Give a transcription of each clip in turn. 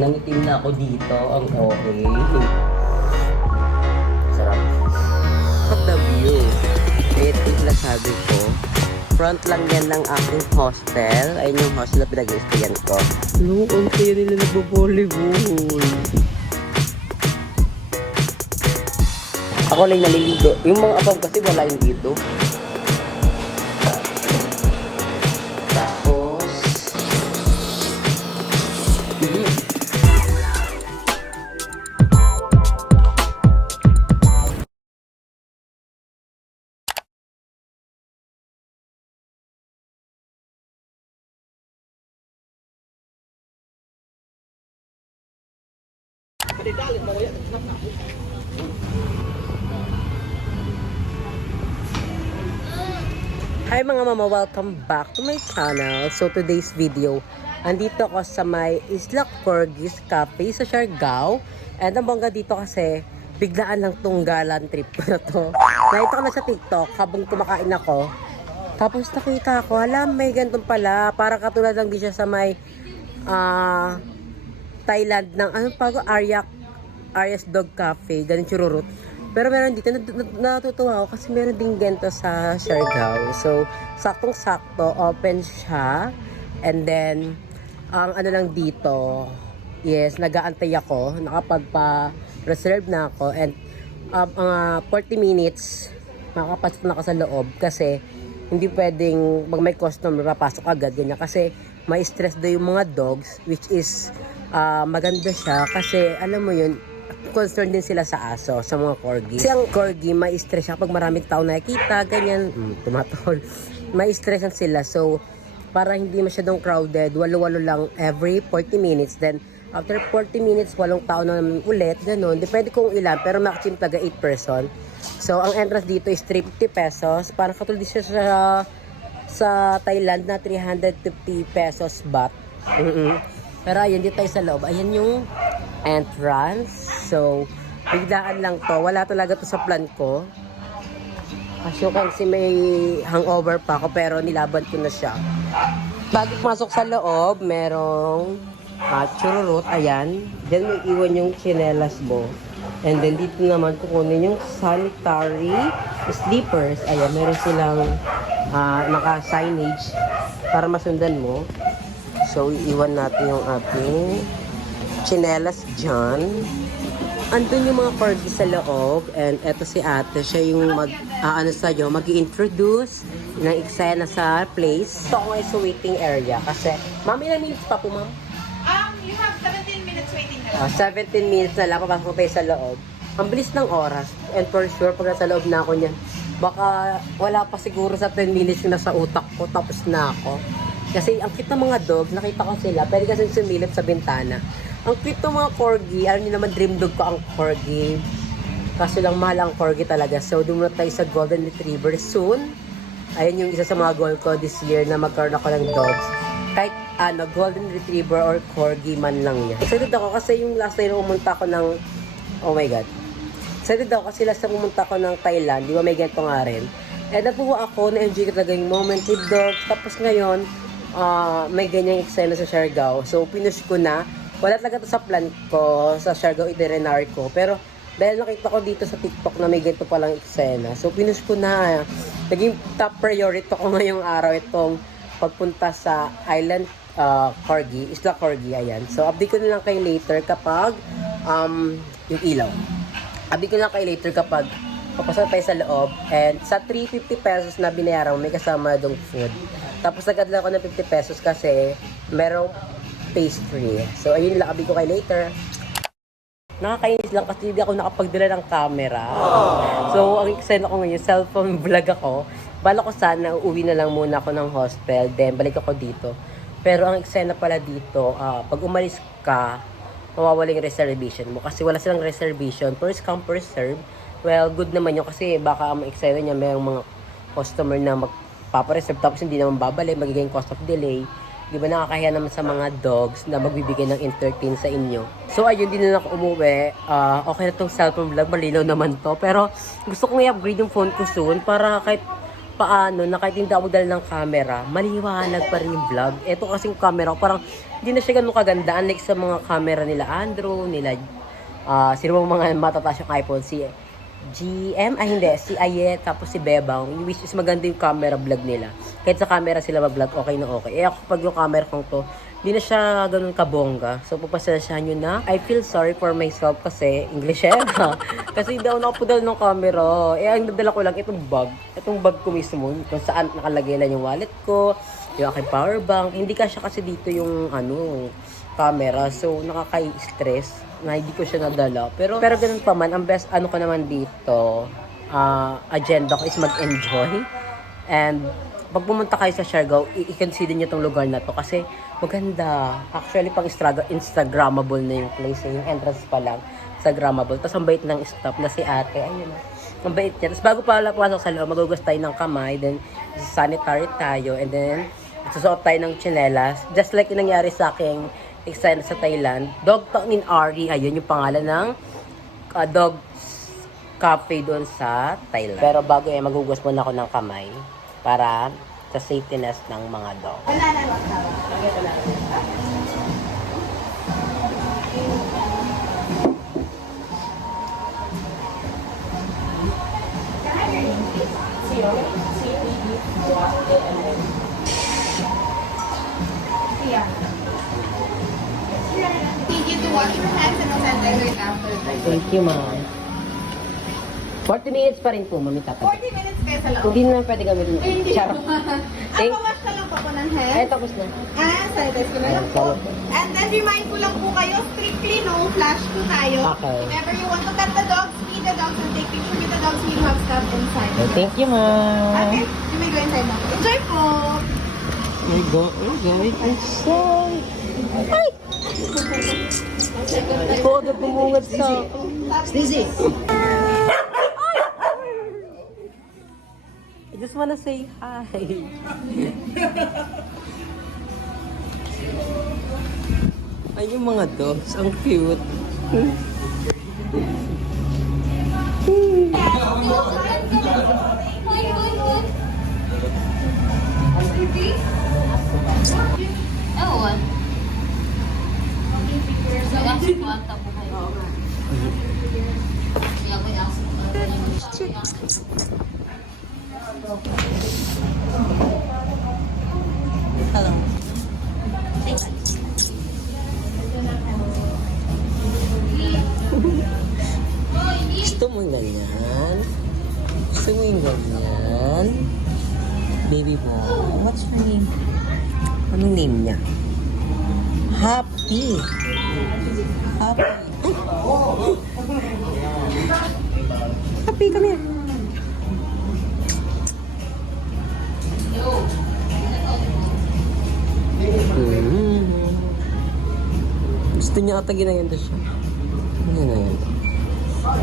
Nangitim na ako dito. Ang okay. Sarap. Look at the view. Ito yung nasabi ko. Front lang yan ng aking hostel. Ayun yung hostel na pinag-i-stayan ko. No, ang kaya nila nagbo-volleyball. Ako lang naliligo. Yung mga abang kasi wala yung dito. Tapos, hi mga mama, welcome back to my channel. So today's video, andito ako sa may Isla Corgis Cafe sa Siargao. And ang bongga dito kasi, biglaan lang tong galan trip ko na to. Nakita ko na sa TikTok habang kumakain ako. Tapos nakita ko, alam may ganitong pala. Para katulad lang din siya sa may Thailand ng Arias Dog Cafe, ganun chururut. Pero meron dito, natutuwa ako kasi meron din ganito sa Siargao. So, saktong-sakto, open siya. And then, ang ano lang dito, yes, nag-aantay ako, nakapagpa-reserve na ako. And, 40 minutes, makakapasok na ako sa loob kasi hindi pwedeng, pag may customer, papasok agad, ganyan. Kasi, may stress daw yung mga dogs, which is, maganda siya kasi, alam mo yun, concerned din sila sa aso, sa mga corgi. Kasi ang corgi, may stress siya pag maraming tao nakikita, ganyan, tumatol. May stress sila. So, para hindi masyadong crowded, walo-walo lang every 40 minutes. Then, after 40 minutes, walong tao na naman ulit, ganun. Depende kung ilan, pero maximum taga 8 person. So, ang entrance dito is 350 pesos. Parang katulad siya sa Thailand na 350 pesos baht. Pero ayan, dito tayo sa loob. Ayan yung entrance. So, biglaan lang to. Wala talaga to sa plan ko. As you can see, may hangover pa ako pero nilaban ko na siya. Bago pumasok sa loob, merong chururut. Ayan. Diyan may iwan yung chinelas mo. And then dito naman kukunin yung sanitary slippers. Ayan, meron silang naka-signage para masundan mo. So, iwan natin yung ating chinelas dyan. Andun yung mga corgi sa loob. And eto si ate, siya yung mag-i-introduce ng eksena sa place. Ito ako ngayon sa waiting area. Kasi, ma'am, ilang minutes pa po, ma'am? You have 17 minutes waiting na lang. 17 minutes na lang, papasok ko tayo sa loob. Ang bilis ng oras. And for sure, pag nasa loob na ako niyan, baka wala pa siguro sa 10 minutes yung nasa utak ko, tapos na ako. Kasi ang cute ng mga dogs, nakita ko sila, pwede kasi sumilip sa bintana. Ang cute ng mga corgi, alam niyo naman dream dog ko ang corgi. Kaso lang mahal ang corgi talaga. So, doon muna tayo sa Golden Retriever soon. Ayan yung isa sa mga goal ko this year na magkaroon ako ng dogs. Kahit Golden Retriever or corgi man lang niya. Excited ako kasi yung last time pumunta ako ng, oh my god. Excited ako kasi last time pumunta ako ng Thailand, di ba may ganito nga rin. Eh, napuwa ako, na-enjoy ko talaga yung moment with dogs. Tapos ngayon, may ganyang eksena sa Siargao. So, pinush ko na. Wala talaga to sa plan ko, sa Siargao itinerary ko. Pero, dahil nakita ko dito sa TikTok na may ganito palang eksena. So, pinush ko na. Naging top priority ko ngayong araw itong pagpunta sa Island Corgi, Isla Corgi, ayan. So, update ko na lang kayo later kapag yung ilaw. Update ko na lang kayo later kapag papasok tayo sa loob. And sa 350 pesos na binayaran, may kasama dong food. Tapos nagkadala ko ng 50 pesos kasi merong pastry. So, ayun lang, update ko kayo later. Nakakainis lang kasi hindi ako nakapagdala ng camera. So, ang eksena ko ngayon, cellphone vlog ako. Bala ko sana, uuwi na lang muna ako ng hostel, then balik ako dito. Pero ang eksena pala dito, pag umalis ka, mawawala yung reservation mo. Kasi wala silang reservation. First come, first serve. Well, good naman yun kasi baka ang eksena niya, mayroong mga customer na magpapareserve tapos hindi naman babalik, magiging cost of delay. Di ba nakakahiya naman sa mga dogs na magbibigay ng entertain sa inyo. So ayun, din na ako umuwi. Okay na tong cellphone vlog, malinaw naman to. Pero gusto kong i-upgrade yung phone ko soon para kahit paano na kahit hindi ako magdala ng camera, maliwanag pa rin yung vlog. Ito kasing camera, parang hindi na siya ganun kaganda. Unlike sa mga camera nila Andrew, nila, sino mga matataas yung iPhone, si GM, si Ayet, tapos si Bebang, which is maganda yung camera vlog nila. Kahit sa camera sila mag-vlog, okay na okay. Ako pag yung camera kong to, hindi na siya ganun kabongga. So, pagpasensyahan nyo na. I feel sorry for myself kasi English kasi hindi ako nakapadala ng camera. Ang nadala ko lang itong bag. Itong bag ko mismo, kung saan nakalagay lang yung wallet ko, yung aking power bank. Hindi kasi dito yung camera. So, nakaka-stress na hindi ko siya nadala. Pero ganun pa man, ang best ko naman dito, agenda ko is mag-enjoy. And pag pumunta kayo sa Siargao, i-consider nyo itong lugar na to kasi maganda. Actually, pang Instagrammable na yung place. Yung entrance pa lang, Instagrammable. Tapos ang bait ng staff na si ate. Ayun na. Ang bait niya. Tapos bago pala pasok sa loob, magugas tayo ng kamay. Then, sanitary tayo. And then, susuot tayo ng tsinelas. Just like yung nangyari sa aking eksena sa Thailand. Dog Talk in Ari. Ayun yung pangalan ng dog cafe doon sa Thailand. Pero bago magugas muna ako ng kamay para sa safetyness ng mga dog. Need you to wash your hands and sanitize after. Thank you, ma'am. 40 minutes pa rin po, mami, tapos. 40 minutes kayo sa loob. Hindi naman pwede gawin. Hindi Charot. po. Thank- Wash na lang po po ng Ay, head. tapos na. Sanitize ko na lang po. And then remind ko lang po kayo, strictly no flash po tayo. Okay. If ever you want to pet the dogs, feed the dogs, and take picture with the dogs, we have stuff inside. Thank you, ma'am. Okay, you may go inside now. Enjoy po! I'm sorry. Ay! Ito na bumungad sa... Sneezy! I just wanna say hi. Ay, yung mga dogs. Ang cute. Ewan. Nag-asin ko ang tabo kayo. Kaya ko i-asin ko ang Hello. Gusto mo yung ganyan? Gusto mo yung ganyan? Baby boy, what's your name? Anong name niya? Happy. Happy. Happy, come here. Gusto niya ata ginaganda siya. Ginaganda.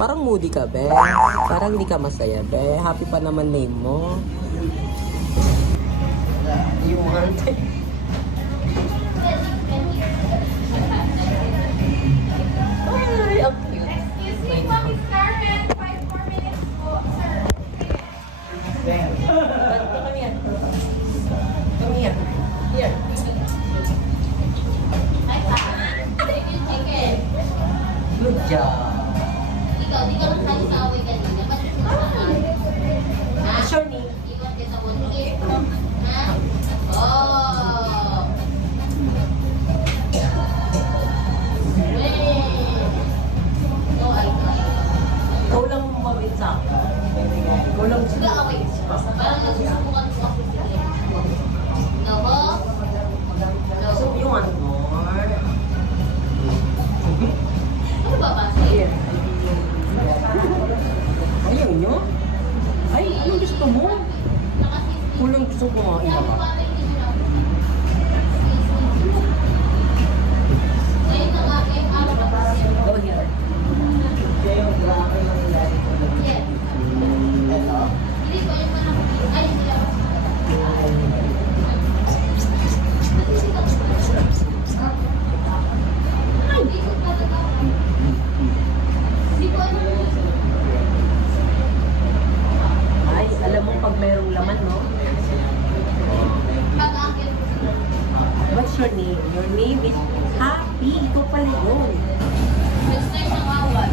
Parang moody ka, be. Parang hindi ka masaya, be. Happy pa naman name mo. You want it? Ay, ang cute. Excuse me, mommy started. 5 more minutes po, sir. Come here. Come here. Here. Good job. Ikaw, di ka lang tayo sa away kanina. Ba't ito sa akin? What's your name? Iwan kita buntis. Ha? Oh! Weh! No, Ikaw lang mawit sa akin. Ikaw lang Sige, away. Parang nagsusubukan ko ako. No, ho? No. So, you want more? Ano ba ba? Sige. Ayaw nyo? Ay, anong gusto mo? Kulang gusto ko mga iba pa. your name? Your name is Happy. Ikaw pala yun. Next time ng awal.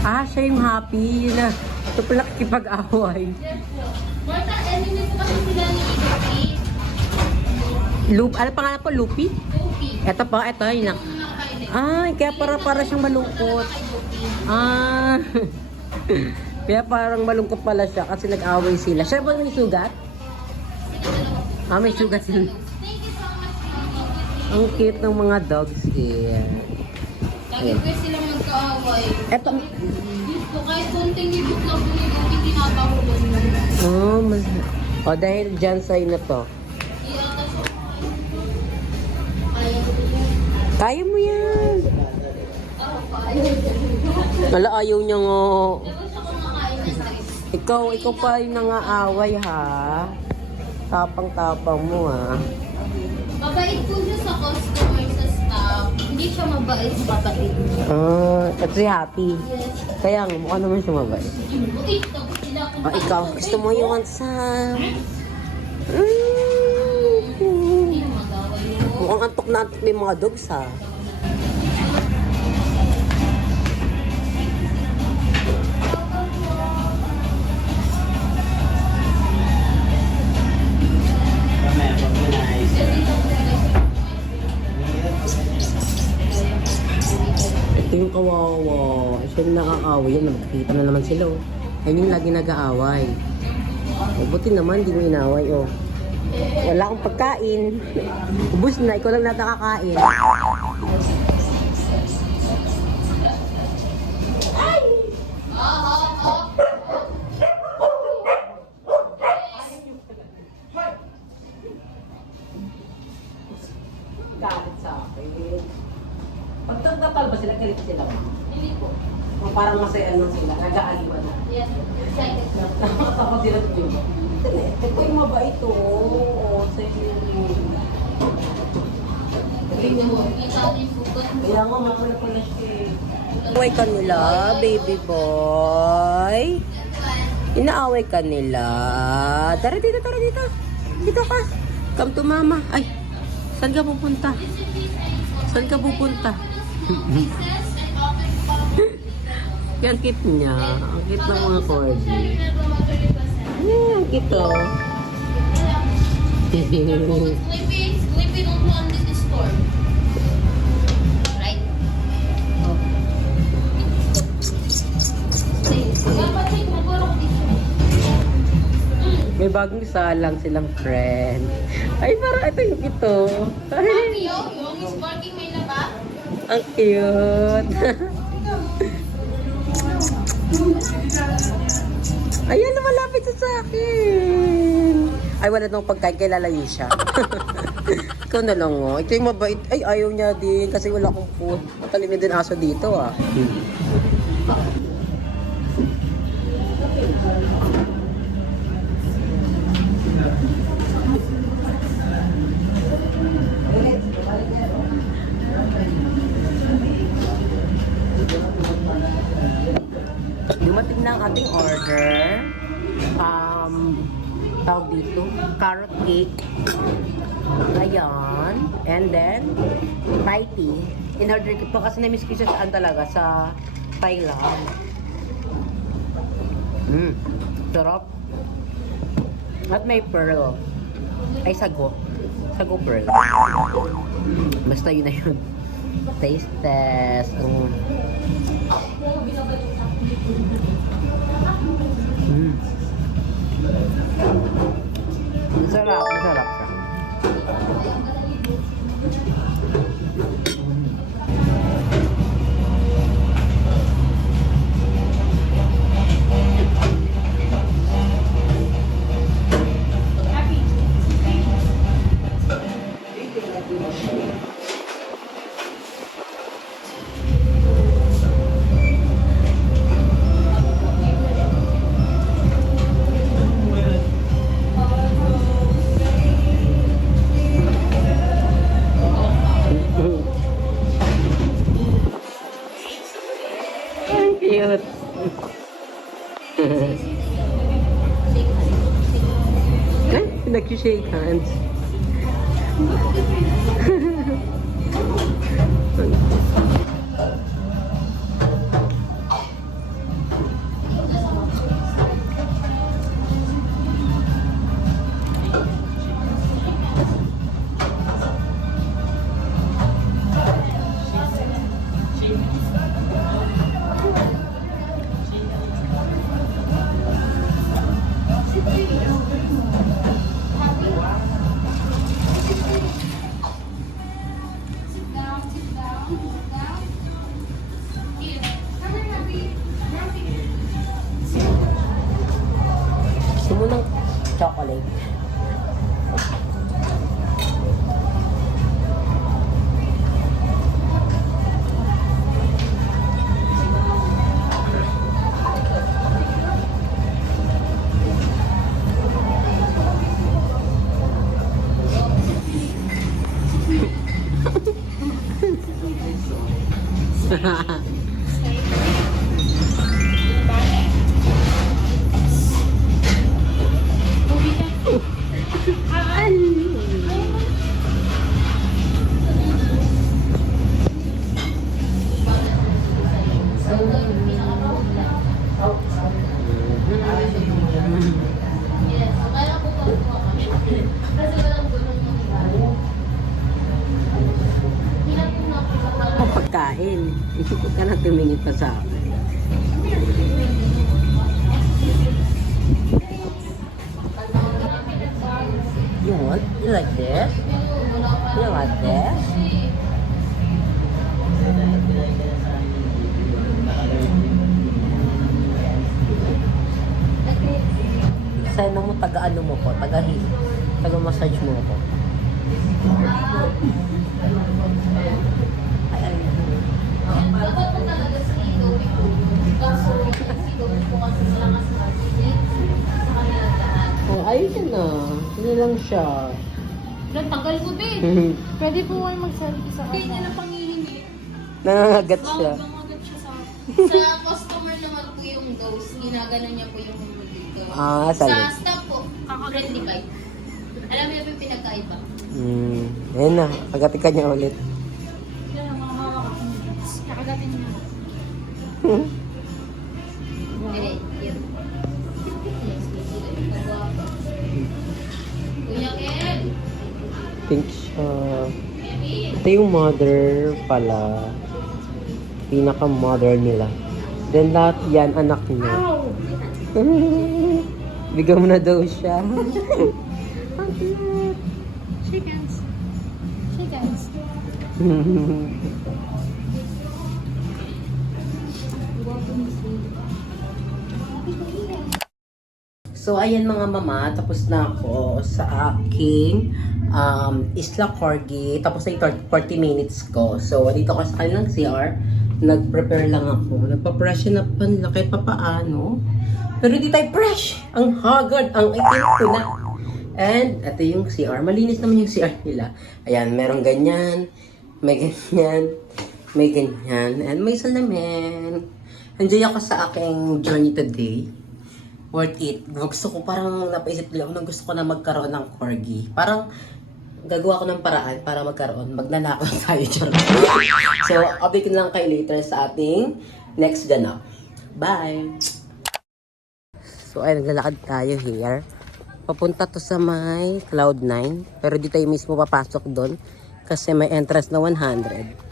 Ah, siya yung Happy. Yun na. Ito pala kikipag-away. Yes po. Martha, enemy po kasi sila ni Lupi. Ano pangalan po? Lupi? Lupi. Ito po, ito. Yun. Ay, kaya para siyang malungkot. Ah. Kaya parang malungkot pala siya kasi nag-away sila. Siya ba may sugat? Ah, may sugat sila. Thank you so much, Mami. Ang cute ng mga dogs eh. Lagi ko sila magkaaway. Eto. Diyos ko, kahit konting ibig lang po ni Lupi, tinatahulog mo. Oh, dahil dyan sa'yo na to. Iyata siya. Kaya ko po. Kaya mo yan. Ako pa. Ayaw. Wala, ayaw niya nga. Diba siya kumakain ng rice? Ikaw pa yung nangaaway ha. Tapang-tapang mo ha. Mabait po siya sa customer, sa staff. Hindi siya mabait sa kapatid niya. At si Happy. Yes. Kaya nga, mukha naman siya mabait. Uy, tapos sila kung Oh, ikaw, gusto mo yung sa... Hindi na mag-away mo. Mukhang antok na antok na yung mga dogs ha. Ito yung kawawa. Siya yung nakakaaway. Yan, nagkikita na naman sila. Oh. Yan yung lagi nag-aaway. Oh, buti naman, di mo inaway. Oh. Wala akong pagkain. Ubus na, ikaw lang nakakain. Galit sa akin. Pag nagtatal ba sila, galit sila? Hindi po. O parang masaya lang sila, nag-aaliwan na. Yes, excited po. Nakakatawa sila dito. Ito yung mabait to. Oo, sa'yo yung... Hindi po. Kita din po. Kaya nga, mapula-pula siya eh. Inaaway ka nila, baby boy. Inaaway ka nila. Tara dito, tara dito. Dito ka. Come to mama. Ay, saan ka pupunta? Saan ka pupunta? Yan, cute niya. Ang cute ng mga corgi. Ang cute oh. Sleeping on one in the store. Right? Dapat ay magurok dito. May bagong salang silang friend. Ay, parang ito yung ito. Ay, Yung is barking may laba. ang cute. Ayan, malapit siya sa akin. Ay, wala nang pagkain, kay lalayo siya. Ikaw na lang, oh. Ito yung mabait. Ay, ayaw niya din kasi wala akong food. Matalim din aso dito, ah. Dumating na ang ating order. Tawag dito, carrot cake. Ayan. And then, Thai tea. In-order ko to kasi na-miss ko siya saan talaga, sa Thailand. Sarap. At may pearl. Ay, sago. Sago pearl. Basta yun na yun. Taste test. Masarap, masarap siya. Cute. Nag-shake hands. Yes, kaya po po kami. Kasi walang gulong mangyari. Hinap po na po sa Ang pagkain. Huwag ka na tumingin pa sa akin. You want? You like this? You want this? Sana mo taga-ano mo ko, taga-massage mo ko. Ay, ay. Dapat po talaga si Dobby po. Kaso si Dobby po kasi malakas na sa kanilang lahat. Oh, ayun na. Hindi lang siya. Tanggal ko din. Pwede po kayo mag-selfie sa Kaya niya kanya. na pangihingi. Nangangagat siya. Bangagat siya sa Sa customer naman po yung dose, ginagano niya po yung dito. Ah, Sa salit. staff po, friendly kayo. Alam niyo po yung pinagkaiba. Ayun na. Agatin ka niya ulit. Yan ang mga hawak ko. Kakagatin niya. Eh, yun. Yes, magwapo. Kuya Ken! Pink siya. Baby! Ito yung mother pala. Pinaka-mother nila. Then lahat yan, anak niya. Bigyan mo na daw siya. Shake hands. Shake hands. So, ayan mga mama, tapos na ako sa aking Isla Corgi. Tapos na yung 40 minutes ko. So, dito ako sa kanilang CR. Nag-prepare lang ako. Nagpa-freshen up pa nila kahit papaano. Pero di tayo fresh! Ang haggard, ang itim ko na. And, ito yung CR. Malinis naman yung CR nila. Ayan, merong ganyan. May ganyan. May ganyan. And may salamin. Enjoy ako sa aking journey today. Worth it. Gusto ko, parang napaisip nila ako na gusto ko na magkaroon ng corgi. Parang gagawa ko ng paraan para magkaroon. Magnanakaw tayo. Charot. So, update ko na lang kayo later sa ating next ganap. Bye! So, ay naglalakad tayo here. Papunta to sa may Cloud9. Pero di tayo mismo papasok doon kasi may entrance na 100.